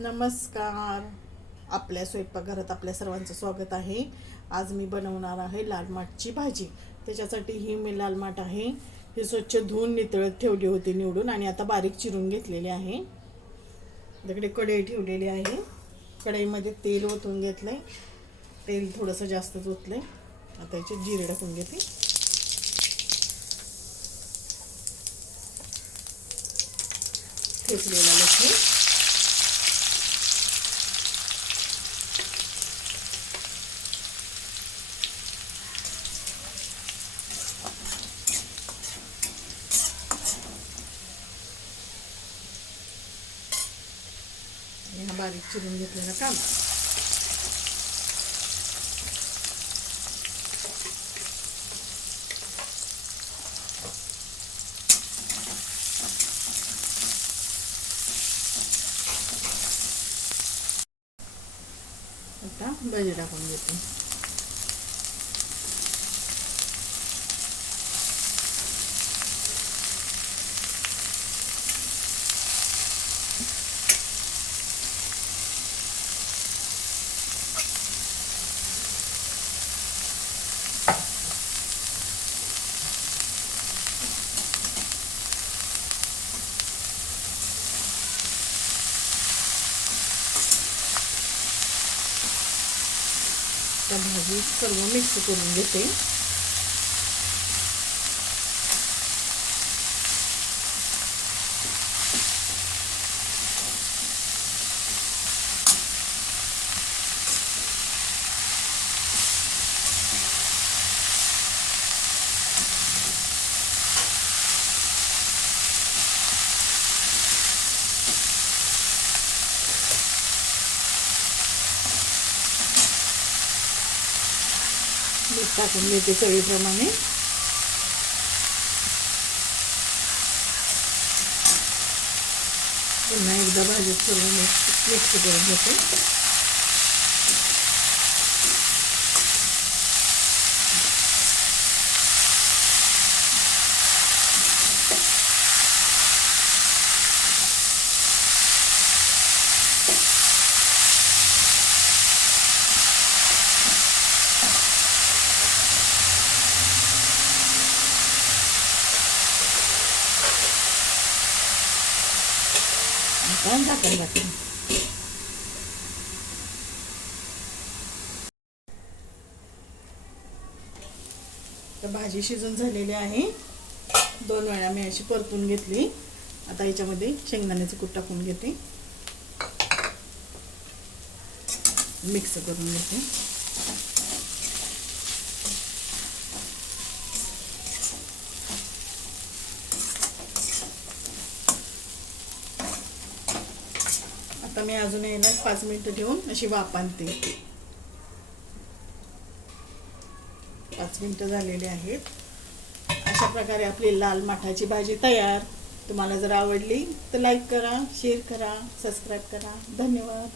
नमस्कार. आपल्या स्वयंपाकघरात आपल्या सर्वांचं स्वागत आहे. आज मी बनवणार आहे लाल माठची भाजी. त्याच्यासाठी ही मी लाल माठ आहे. ही स्वच्छ धुवून नितळत ठेवली होती निवडून आणि आता बारीक चिरून घेतलेली आहे. तिकडे कढई ठेवलेली आहे. कढईमध्ये तेल ओतून घेतलं आहे तेल थोडंसं जास्तच ओतलं आहे आता याचे जिरे टाकून घेते. ठेचलेला लसूण. आणि हा बारीक चिरून घेतलेला कांदा. आता भजी टाकून घेते. त्या भाजी सर्व मिक्स करून घेते. मीठ टाकून देते चवीप्रमाणे. पुन्हा एकदा भाजी सर्व मिक्स मिक्स करून घेते. आता झाकण घातलं तर भाजी शिजून झालेली आहे. दोन वेळा मी अशी परतून घेतली. आता याच्यामध्ये शेंगदाण्याचं कूट टाकून घेते. मिक्स करून घेते. आता मी अजून यायला पाच मिनटं ठेवून अशी वाप आणते पाच मिनिटं झालेली आहेत. अशा प्रकारे आपली लाल माठाची भाजी तयार. तुम्हाला जर आवडली तर लाईक करा शेअर करा सबस्क्राईब करा. धन्यवाद.